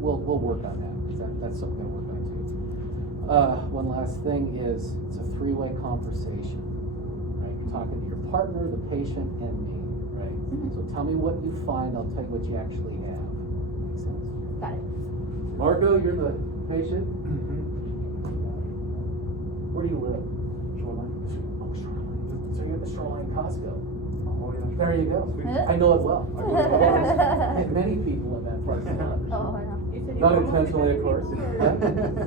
We'll work on that, 'cause that's something we're working on too. One last thing is, it's a three-way conversation, right? You're talking to your partner, the patient, and me, right? So tell me what you find, I'll tell you what you actually have. Makes sense? Got it. Marco, you're the patient? Where do you live? Shoreline. Oh, Shoreline. So you're at the Shoreline Costco. Oh, yeah. There you go. I know it well. I had many people in that parking lot. Oh, I know. You said you Not almost intentionally, of did course. anything, Huh? or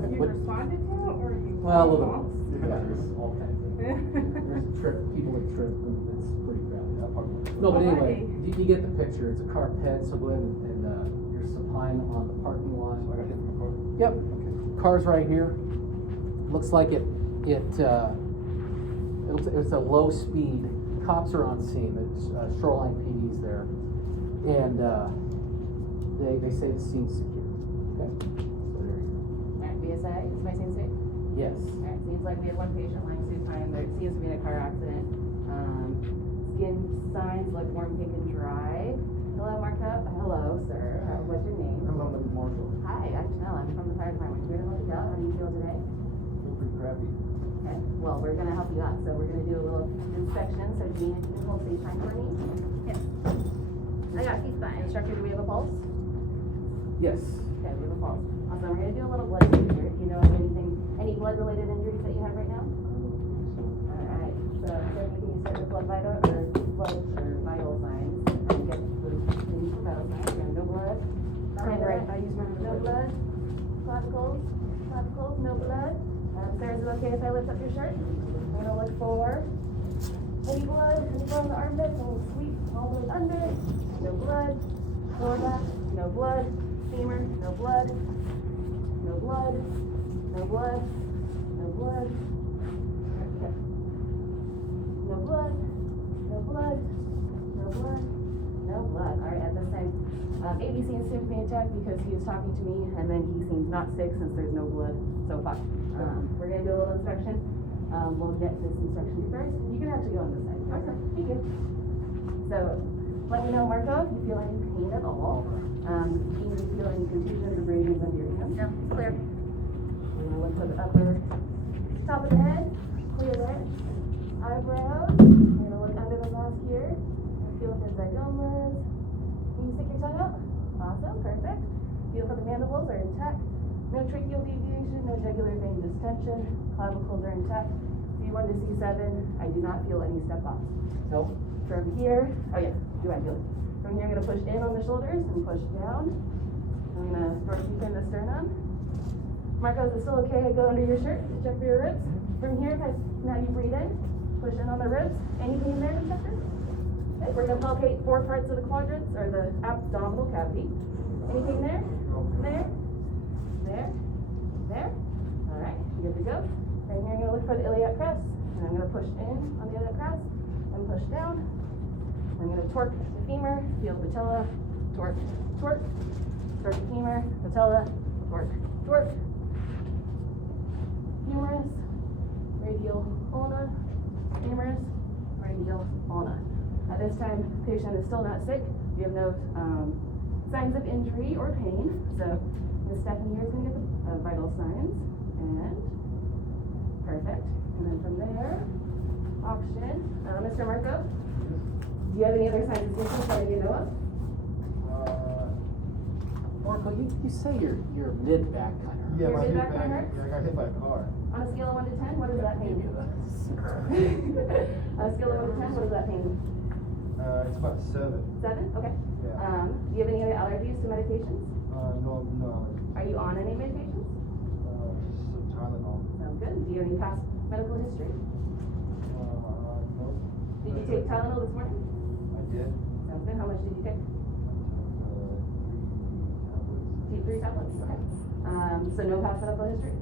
You What- responded to it, or you? Well, a little lost? bit. Yeah, there's all kinds of. There's a trip, people that trip, and it's pretty crowded, that parking lot. No, but anyway, you get the picture, it's a car ped, so go ahead and, you're supplying on the parking lot. So I got hit from a car? Yep, Okay. car's right here. Looks like it's a low speed. Cops are on scene, the Shoreline PD's there. And, they say the scene's secure, okay? So there you go. Alright, BSA, is my scene safe? Yes. Alright, seems like we have one patient lying supine, there seems to be in a car accident. Skin signs look warm, pink, and dry. Hello, Marco. Hello, sir. What's your name? Hello, I'm Marshall. Hi, Chanel, I'm from the fire department. We're gonna look you up. How do you feel today? Feel pretty crappy. Okay, well, we're gonna help you out, so we're gonna do a little inspection, so Jean, can you hold stage time for me? Yes. I got he's fine. Instructor, do we have a pulse? Yes. Okay, we have a pulse. Also, we're gonna do a little blood procedure. Do you know of any blood-related injuries that you have right now? Alright, so, Stephanie, can you start with blood vital, or blood, or vital signs? And get the things for vital signs. We have no blood. Right, I use my No blood. Clavicles, no blood. Sarah, is it okay if I lift up your shirt? I'm gonna look for any blood on the armpits, and we'll sweep all the way under. No blood. Lower back, no blood. Femur, no blood. No blood. No blood. No blood. Okay. No blood. No blood. No blood. No blood. Alright, at this time, ABC seems to be intact because he was talking to me, and then he seems not sick since there's no blood so far. We're gonna do a little inspection. We'll get this inspection first. You can actually go on this side. Okay, thank you. So, let me know, Marco, if you feel any pain at all. Do you feel any contusions or bruising under your hands? No, clear. We're gonna look for the upper top of the head, clear there. Eyebrows, we're gonna look under the mask here. Feel for zygomas. Can you stick your tongue out? Awesome, perfect. Feel for the mandibles are intact. No tracheal deviation, no jugular vein distension. Clavicles are intact. C1 to C7, I do not feel any step ups. Nope. From here, oh yeah, do I feel it? From here, I'm gonna push in on the shoulders and push down. I'm gonna deepen the sternum. Marco, is it still okay? I go under your shirt to check for your ribs. From here, now you breathe in, push in on the ribs. Any pain there, instructor? Okay, we're gonna palpate 4 parts of the quadrants or the abdominal cavity. Anything there? There? There? There? All right, good to go. Right here, I'm gonna look for the iliac crest, and I'm gonna push in on the iliac crest and push down. I'm gonna torque the femur, feel patella, torque, torque, torque the femur, patella, torque, torque. Humerus, radial ulna, humerus, radial ulna. At this time, patient is still not sick. We have no signs of injury or pain. So Ms. Stephanie here is going to get the vital signs. And perfect. And then from there, oxygen. Mr. Marco, do you have any other signs of symptoms that you know of? Marco, you say you're mid-back kind of. Yeah, Your my hip mid-back back, hurts? I got hit by a car. On a scale of 1 to 10, what does that mean? On a scale of 1 to 10, what does that mean? It's about 7. 7? Okay. Yeah. Do you have any other allergies to medications? No. Are you on any medications? Some Tylenol. Sounds good. Do you have any past medical history? No. Did you take Tylenol this morning? I did. Sounds good. How much did you take? I took 3 tablets? Okay. So no past medical history?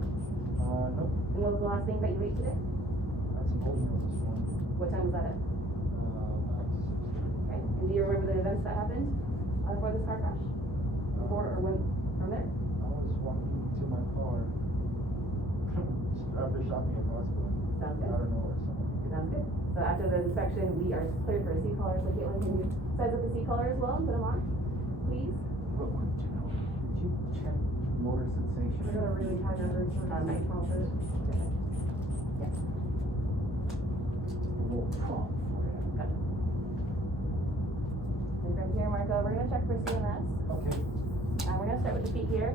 no. And what was the last thing that you ate today? I had some oatmeal this morning. What time was that at? About 6. Okay. And do you remember the events that happened before this car crash? Before or when from there? I was walking to my car after shopping at Costco. Sounds I good. don't know where somewhere. Sounds good. So after the inspection, we are cleared for a seat collar. So Caitlin, can you size up the seat collar as well and put them on, please? Real quick. We're gonna really high numbers for night comfort. Yes. A little prompt for you. Gotcha. And from here, Marco, we're gonna check for CMS. Okay. We're gonna start with the feet here.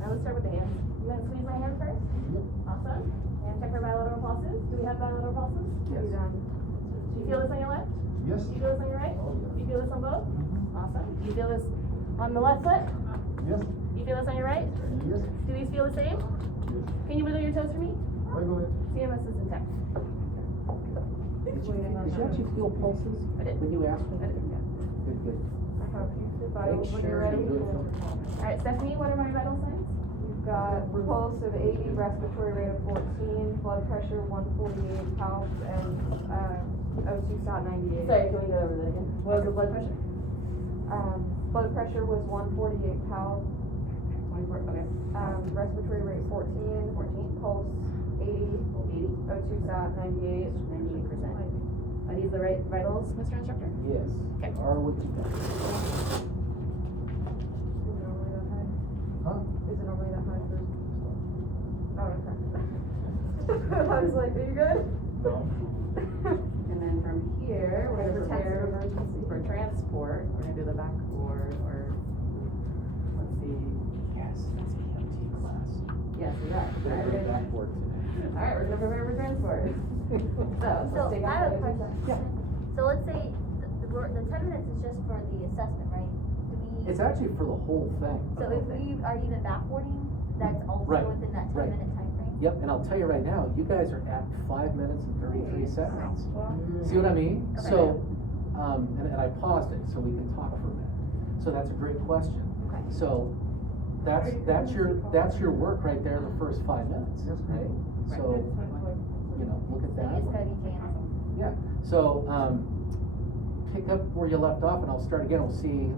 Now let's start with the hands. You gonna squeeze my hand first? Yep. Awesome. And check for bilateral pulses. Do we have bilateral pulses? Yes. Do you feel this on your left? Yes. Do you feel this on your right? Oh, Do yeah. you feel this on both? Mhm. Awesome. Do you feel this on the left foot? Yes. Do you feel this on your right? Yes. Do these feel the same? Yes. Can you wiggle your toes for me? Wiggle it. CMS is intact. Did you actually feel pulses I did. when you asked I me? did, yeah. Good, good. I have you Make when sure you're ready. you do it from. Alright, Stephanie, what are my vital signs? You've got pulse of 80, respiratory rate of 14, blood pressure 148 pounds, and O2 sat 98. Sorry, can we go over that again? What was the blood pressure? Blood pressure was 148 pounds, 24, okay. respiratory rate 14, 14. pulse 80, 80. O2 sat 98. 98%. Are these the right vitals, Mr. Instructor? Yes. Okay. Are what you got. Is it normally that high? Huh? Is it normally that high for? Oh, okay. I was like, are you good? No. And then from here, we're gonna prepare emergency. for transport. We're gonna do the backboard or, let's see. Yes, that's EMT class. Yes, we are. We're Alright, going we're gonna, backboard today. alright, we're gonna prepare for transport. So, So let's take I out have a the- question. Yeah. So let's say the 10 minutes is just for the assessment, right? Do we? It's actually for the whole thing. So if we are even backboarding, that's also Right, within that 10 right. minute time frame? Yep, and I'll tell you right now, you guys are at 5 minutes and 33 seconds. See what I mean? Okay. So, and I paused it so we can talk for a minute. So that's a great question. Okay. So that's your work right there in the first 5 minutes, Yes, right? Right. So, you know, look at So that. you just gotta be Jan. Yeah, so, pick up where you left off and I'll start again, we'll see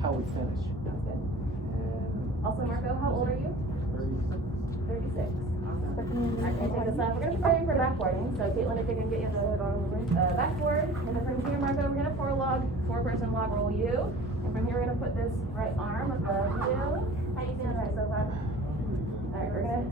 how we finish. Sounds good. And Also, Marco, how old are you? 36. Awesome. Alright, can I take this off? We're gonna prepare you for backboarding. So Caitlin, if you can get you the backboard, and then from here, Marco, we're gonna four-person log roll you. And from here, we're gonna put this right arm above you. How you feeling right so far? Alright, we're gonna,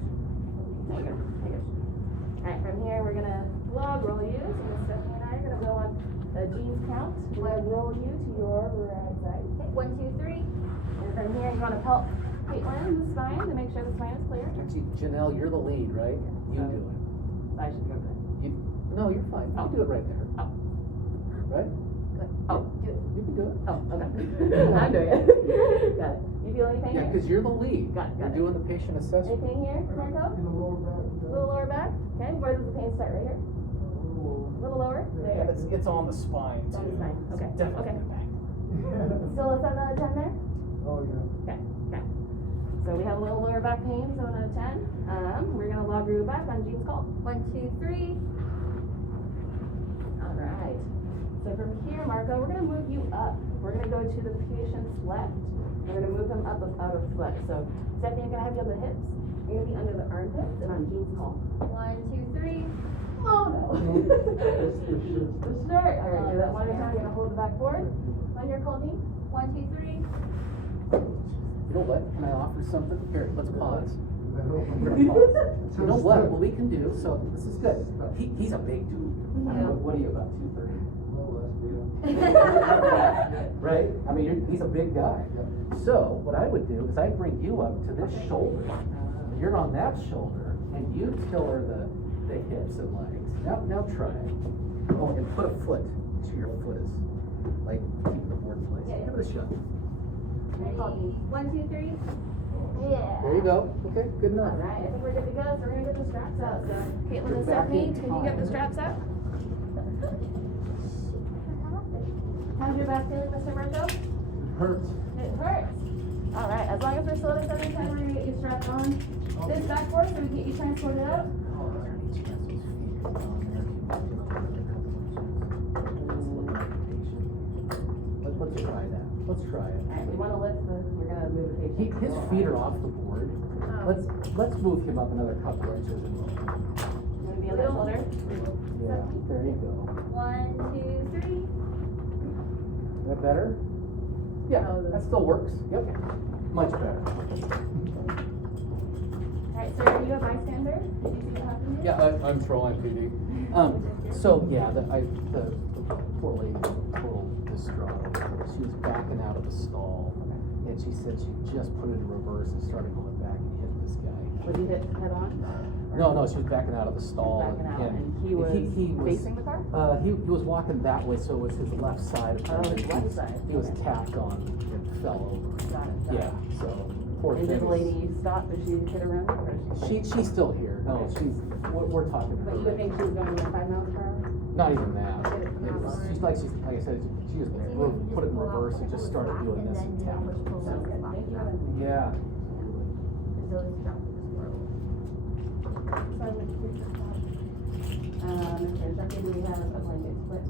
there you go, there you go. Alright, from here, we're gonna log roll you. So Miss Stephanie and I are gonna go on the jeans count, log roll you to your right side. Okay, 1, 2, 3. And from here, you wanna help Caitlin the spine to make sure the spine is clear. actually, Janelle, you're the lead, right? You do it. I should go there. No, you're fine, you do it right there. Oh. Right? Good. Oh, do it. You can do it. Oh, okay. I'm doing it. Got it. You feel anything Yeah, here? cause you're the lead. Got it, got You're it. doing the patient assessment. Anything here, Marco? In the lower back. Little lower back? Okay, where does the pain start? Right here? Little lower? Yeah, There. it's on the spine It's too. on the spine. It's Okay, Definitely okay. the back. Still a 7 out of 10 there? Oh, yeah. Okay, okay. So we have a little lower back pain, 7 out of 10. We're gonna log root back on Jean's call. 1, 2, 3. All right. So from here, Marco, we're gonna move you up. We're gonna go to the patient's left. We're gonna move him up out of flex. So Stephanie, I'm gonna have you on the hips. You're gonna be under the armpits and on Jean's call. 1, 2, 3. Oh no. The shirt. All right, do that one at a time. You're gonna hold the backboard. On your call, Jean. 1, 2, 3. You know what, can I offer something? Here, let's pause. You You know what we can do, so this is good. He's a big dude. Yeah. What are you, about 230? Yeah. Right? I mean, he's a big guy. So, what I would do is I'd bring you up to this shoulder. You're on that shoulder, and you tiller the hips and legs. Now try it. Oh, and put a foot, so your foot is, like, keep the board in place. Yeah. Give it a shot. Ready? 1, 2, 3. Yeah. There you go. Okay, good All enough. right, I think we're good to go. So we're gonna get the straps out. So Caitlin You're and back Stephanie, in can you get the time. straps out? How's your back feeling, Mr. Marco? Hurts. It hurts. All right, as long as we're still at 7 10, we're gonna get you strapped on this backboard so we can get you transported out. Let's try that. Let's try it. All right, we wanna lift we're gonna move the patient. His feet are off the board. Let's move him up another couple inches. Wanna be on that shoulder? Yeah, there you go. 1, 2, 3. Is that better? Yeah, that still works. Yep. Much better. sir, are you a bystander? Did you see what happened? Yeah, I'm Shoreline PD. So, yeah, the poor lady was a little distraught. She was backing out of a stall, and she said she just put it in reverse and started going back and hit this guy. Was he hit head on? No, she was backing out of the stall. Backing out, and he was facing the car? He was walking that way, so it was his left side. Oh, his left side. He was Okay. tapped on and fell over. Got it. Yeah, so, poor And thing. did the lady stop? Did she hit around or is she? She's still here. No, we're talking to her. But you would think she was going 5 miles per hour? Not even that. Like I said, she just put it in reverse and just started doing this and tapped it. Sounds good. Thank you. Yeah. Those traffic is horrible. Mr. Duffy, do we have a blanket split?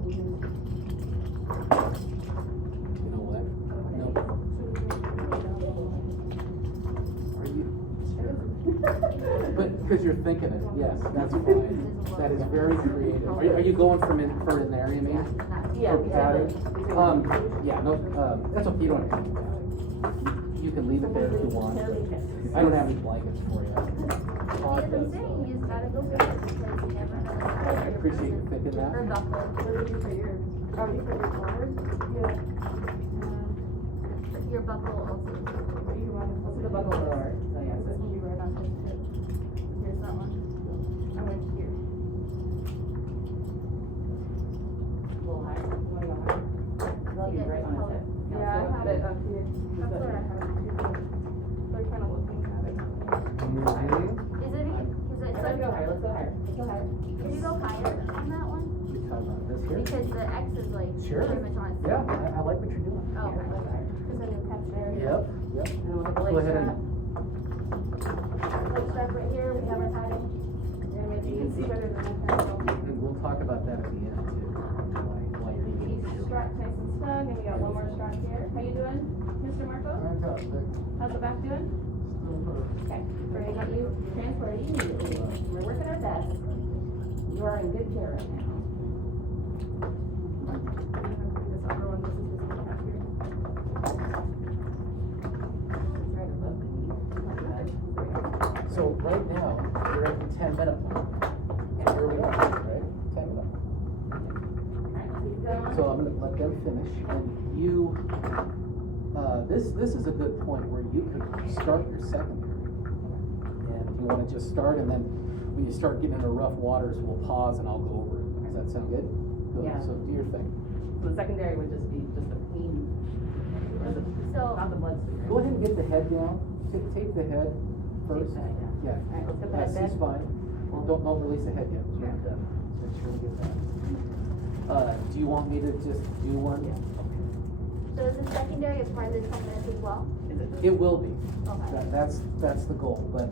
You know what? No. Are you? But, because you're thinking it, yes, that's fine. That is very creative. Are you going for an area, maybe? Yeah. Or pattern? Yeah, no, that's okay, you don't have to do that. You can leave it there if you want. I don't have any blankets for you. He isn't saying, you just gotta go get it because you never know. I appreciate you thinking that. Or buckle. What did you for your, oh, you for your forward? Yeah. Your buckle also. You want to, Let's do the buckle door. So yeah, this so is you right on his hip. Here's that one. I went here. a little higher. You wanna go higher? They'll be right on his hip. Yeah, I had it up here. That's good. where I had it too. They're kind of looking at it. Mhm. Is it, Let's go higher, let's go higher. Let's go higher. could you go higher on that one? You talking about this here? Because the X is like Sure. pretty much on its. Yeah, I like what you're doing. Oh, Here, let's go higher. Because then you'll catch there. Yep, yep. And then with the Go blade ahead strap. Like strap right here, we have our padding. You're gonna make You can these see. better than I can. And we'll talk about that at the end too. Why you're These using straps nice and snug, and we got one more strap here. How you doing, Mr. Marco? How's the back doing? Okay. We're We're gonna gonna get get you transferred immediately. We're working our best. You are in good care right now. This upper one, this is this one back here. It's right above the knee. Not bad. There we go. So right now, you're at the 10-minute mark. And here we are, right? 10-minute. Alright, keep going. So I'm gonna let them finish, and you, this is a good point where you could start your secondary. And you wanna just start, and then when you start getting into rough waters, we'll pause and I'll go over it. Does that sound good? Good. Yeah. So do your thing. So the secondary would just be just the pain. Or the, So- not the blood sugar. Go ahead and get the head down, tape the head first. Tape the head down. Yeah. Alright, let's get the head That's bent. fine. Well, don't release the head yet. We're not done. Make sure we get that. Do you want me to just do one? Yeah. So is the secondary a part of the 10 minutes as well? Is it? It will be. Okay. That's the goal, but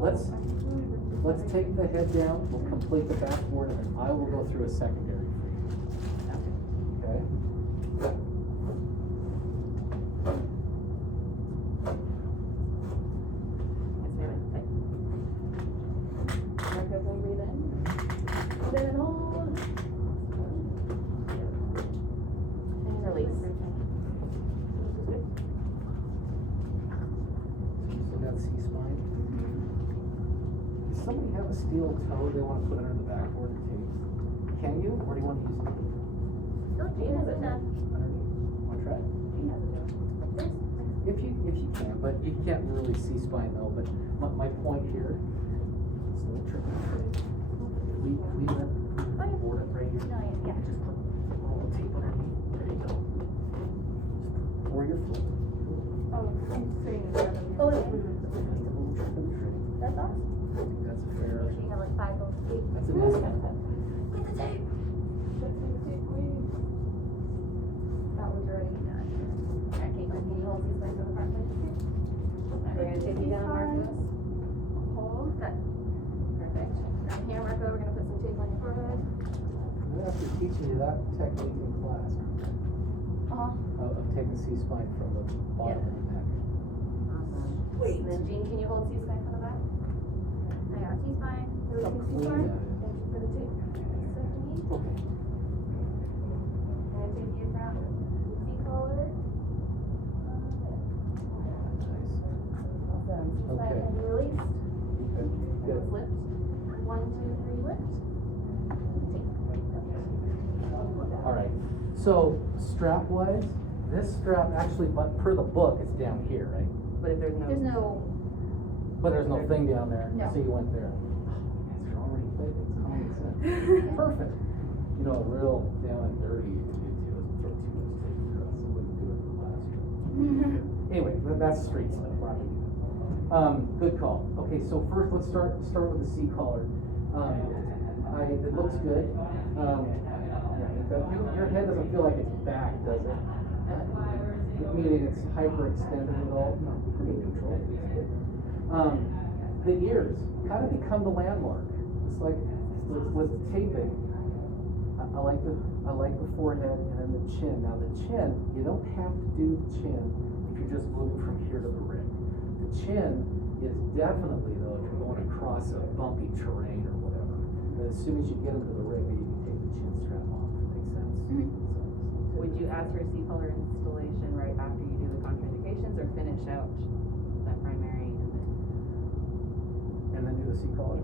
let's take the head down, we'll complete the backboard, and then I will go through a secondary for you. Okay? Yes, ma'am. Tight. Marco, can we breathe in? Hold in and hold. And release. So got C-spine. Does somebody have a steel toe they wanna put under the backboard and tape? Can you, or do you wanna use it Don't you Gina's know in that? underneath? Wanna try? He has it. If you can, but you can't really C-spine though, but my point here, it's a little tricky. We let the board it right here. No, yeah. And just put a little tape underneath, there you go. Or your foot. Oh, I'm sitting in front of you. Oh, yeah. Just a little trip and trick. That's awesome. I think that's fair. You have like 5 goals. That's an estimate. Get the tape. That was ready. Alright, Caitlin, can you hold these legs on the front, please? And we're gonna take you down, Marcos. Hold. Good. Perfect. Down here, Marco, we're gonna put some tape on your forehead. I'm after teaching you that technique in class, Uh-huh. of taking C-spine from the bottom of the neck. Awesome. Wait. And then Jean, can you hold C-spine from the back? I got T-spine. How clean that is. Thank you for the tape. Stephanie. Okay. And I take you around C-collar. Nice. Awesome. C-spine Okay. and release. Okay. Good. Let's lift. 1, 2, 3, lift. All right, so strap wise, this strap actually, but per the book, it's down here, right? But if there's no. There's no, But there's no thing down there, No. so you went there. Oh, you guys are already quick, it's common sense. Perfect. You know, real down and dirty you could do too is throw too much tape across, I wouldn't do it in the classroom. Anyway, that's street stuff. Why would you do that? Good call. Okay, so first let's start with the C collar. It looks good. Your head doesn't feel like it's back, does it? Meaning it's hyperextended at all? No, pretty neutral. The ears kind of become the landmark. It's like with taping. I like the forehead and then the chin. Now the chin, you don't have to do the chin if you're just moving from here to the rig. The chin is definitely though if you're going across a bumpy terrain or whatever. But as soon as you get into the rig, then you can take the chin strap off. Makes sense? Mhm. Would you ask for a C-collar installation right after you do the contraindications or finish out that primary And then do the C collar?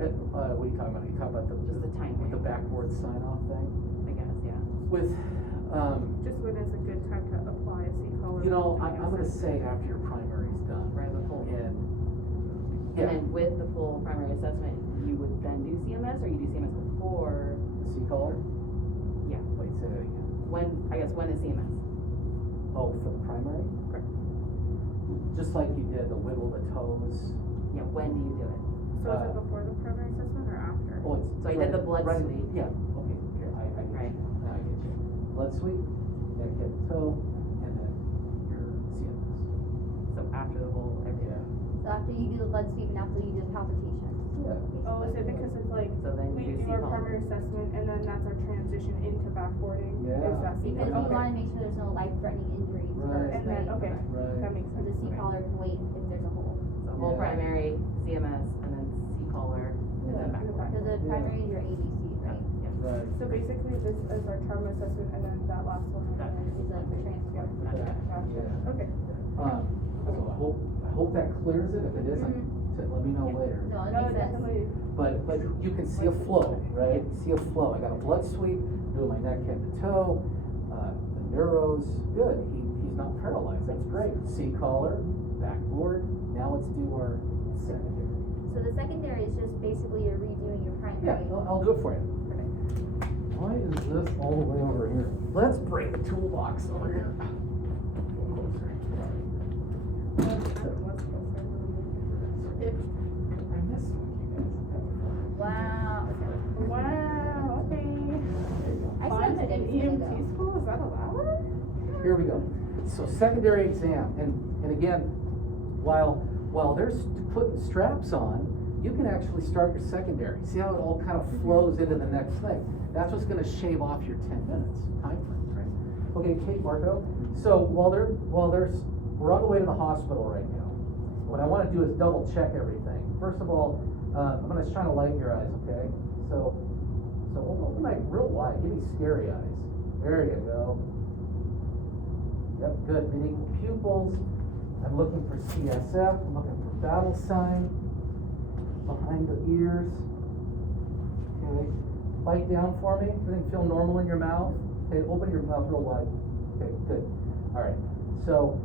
What are you talking about? Are you talking about Just the timing. with the backboard sign off thing? I guess, yeah. With, Just when is a good time to apply a C-collar? you know, I'm gonna say after your primary's done. Right, the full. And, And yeah, then with the full primary assessment, you would then do CMS or you do CMS before? C collar? Yeah. Wait, say that again. When is CMS? Oh, for the primary? Correct. Just like you did the wiggle the toes. Yeah, when do you do it? So is it before the primary assessment or after? Oh, it's. So you did the blood right, sweep. Yeah, okay, here, I get Right. you. Now I get you. Blood sweep, neck, head, toe, and then your CMS. So after the whole, everything. Yeah. so after you do the blood sweep and after you do the palpitation. Yeah. Oh, is it because it's like, So then we you do do our C-collar. primary assessment and then that's our transition into backboarding? Yeah. Is that Because C-collar? we Okay. wanna make sure there's no life-threatening injuries Right. first, And then, right? okay, Right. that makes So sense. the C collar can wait if there's a hole. So whole Yeah. primary, CMS, and then C-collar, and then Yeah. backboard. So the Yeah. primary is your ABC, right? Yeah. Right. So basically this is our trauma assessment and then that last one. Got it. Is like the transport. Gotcha. Gotcha, Yeah. okay. So I hope that clears it. If it isn't, let me know later. No, it No, makes sense. definitely. But you can see a flow, right? See a flow. I got a blood sweep, doing my neck, head to toe. The neuro's good. He's not paralyzed. That's great. C collar, backboard. Now let's do our secondary. So the secondary is just basically you're redoing your Yeah, primary. I'll do it for you. Why is this all the way over here? Let's bring the toolbox over here. I missed one, Wow. Wow, okay. I Fun still in did EMT school, is that allowed? Here we go. So secondary exam, and again, while they're putting straps on, you can actually start your secondary. See how it all kind of flows into the next thing? That's what's gonna shave off your 10 minutes time frame, right? Okay, Kate, Marco, so we're on the way to the hospital right now. What I wanna do is double check everything. First of all, I'm gonna shine a light in your eyes, okay? So open like real wide, give me scary eyes. There you go. Yep, good, mid-equal pupils. I'm looking for CSF, I'm looking for battle sign behind the ears. Okay, bite down for me. Everything feel normal in your mouth? Okay, open your mouth real wide. Okay, good. All right, so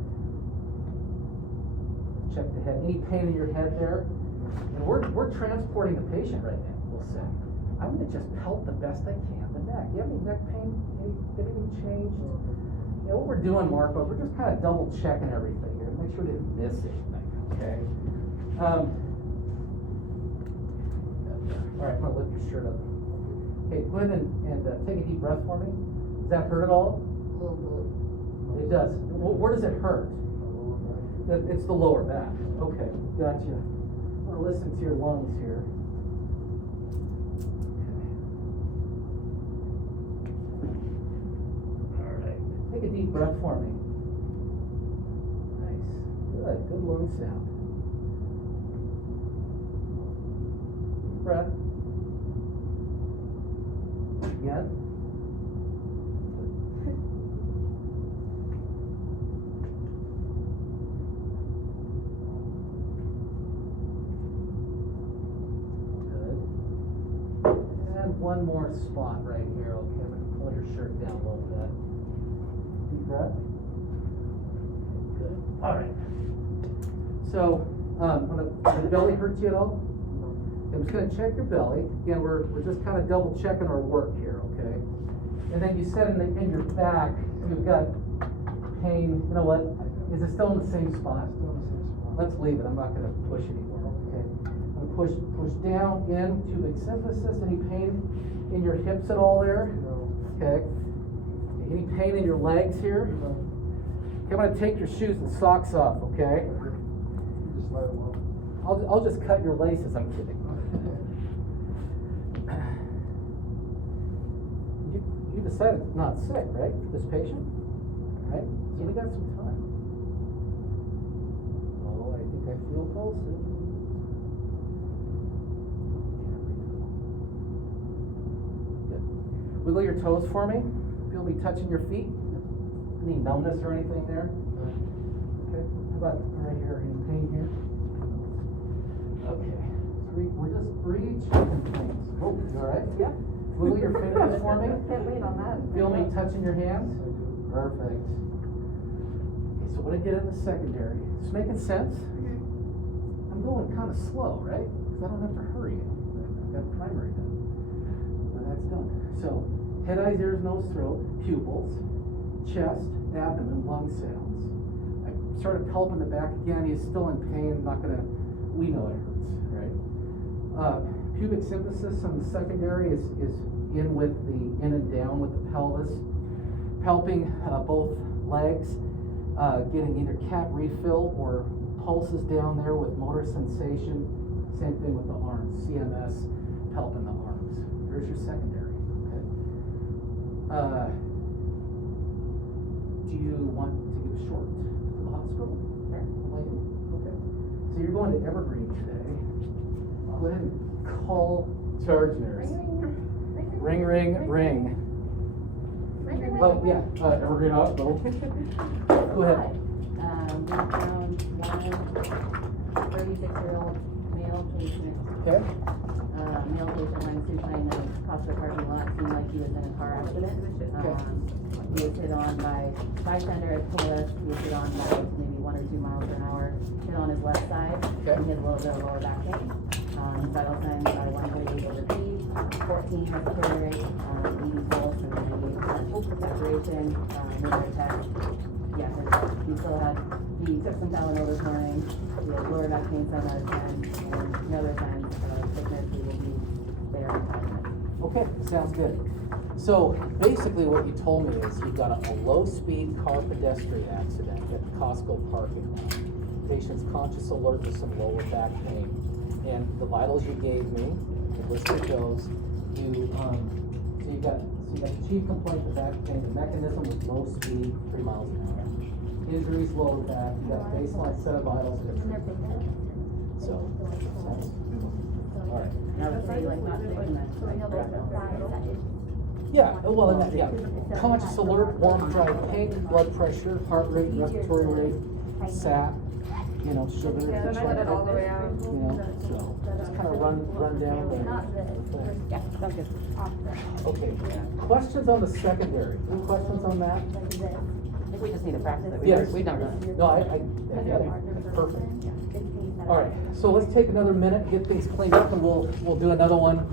check the head. Any pain in your head there? And we're transporting the patient right now, we'll say. I'm gonna just pelt the best I can the neck. You have any neck pain? Anything changed? You know, what we're doing, Marco, is we're just kind of double checking everything here to make sure we didn't miss anything, okay? All right, I'm gonna lift your shirt up. Okay, go ahead and take a deep breath for me. Does that hurt at all? It does. Where does it hurt? It's the lower back. Okay, gotcha. I'm gonna listen to your lungs here. Take a deep breath for me. Nice. Good lung sound. Deep breath. Again. one more spot right here, okay, I'm gonna pull your shirt down a little bit. Deep breath. Good, alright. So, when the belly hurts you at all? I'm just gonna check your belly. Again, we're just kind of double checking our work here, okay? And then you said in your back, you've got pain, you know what? Is it still in the same spot? Let's leave it, I'm not gonna push anymore, okay? I'm gonna push down in, pubic symphysis. Any pain in your hips at all there? No. Okay. Any pain in your legs here? No. Okay, I'm gonna take your shoes and socks off, okay? You just let it walk. I'll just cut your laces, I'm kidding. You decided not sick, right, for this patient? Right? So we got some time. Oh, I think I feel pulses. Good. Wiggle your toes for me. Feel me touching your feet? Any numbness or anything there? Okay. How about right here? Any pain here? Okay. We're just breathing things. Oh, you all right? Yeah. Wiggle your fingers for me. Can't wait on that. Feel me touching your hands? Perfect. Okay, so when I get in the secondary, it's making sense? I'm going kind of slow, right? Because I don't have to hurry you. I've got primary done. But that's done. So, head, eyes, ears, nose, throat, pupils, chest, abdomen, lung sounds. I started helping the back again. He's still in pain. We know it hurts, right? Pubic symphysis on the secondary is in with in and down with the pelvis, helping both legs, getting either cap refill or pulses down there with motor sensation. Same thing with the arms, CMS, helping the arms. There's your secondary, okay? Do you want to give a short to the hospital? Sure. Okay. So you're going to Evergreen today. Go ahead and call charge nurse. Ring, ring, ring. Oh, yeah, Evergreen Hospital. Go ahead. We found one 36-year-old male patient. Okay. Male patient wearing suit in the Costco parking lot, seemed like he was in a car accident. He was hit on by bystander had told us he was hit on by maybe 1 or 2 miles per hour, hit on his left side. Okay. He had a little bit of lower back pain. Vital signs by 148 over 3, 14 respiratory rate, 80 pulse, and then 88% saturation, liver test. Yeah, he still he took some Tylenol this morning. He had lower back pain 7 out of 10, and no other signs of sickness. He will be there in 5 minutes. Okay, sounds good. So basically what you told me is you've got a low-speed car pedestrian accident at the Costco parking lot. Patient's conscious alert with some lower back pain. And the vitals you gave me, the list of those, you got the chief complaint of back pain. The mechanism was low speed, 3 miles an hour. Injuries lower back, you got baseline set of vitals. So, all right. And I would say like not taking that. Yeah, well, and yeah. Conscious alert, warm, dry, pink, blood pressure, heart rate, respiratory rate, SAT, sugar. Yeah, and I did it all the way out. So just kind of run down there. Yeah, sounds good. Okay, questions on the secondary? Any questions on that? I think we just need to practice it. Yes. We've done that. No, I perfect. All right, so let's take another minute, get things cleaned up, and we'll do another one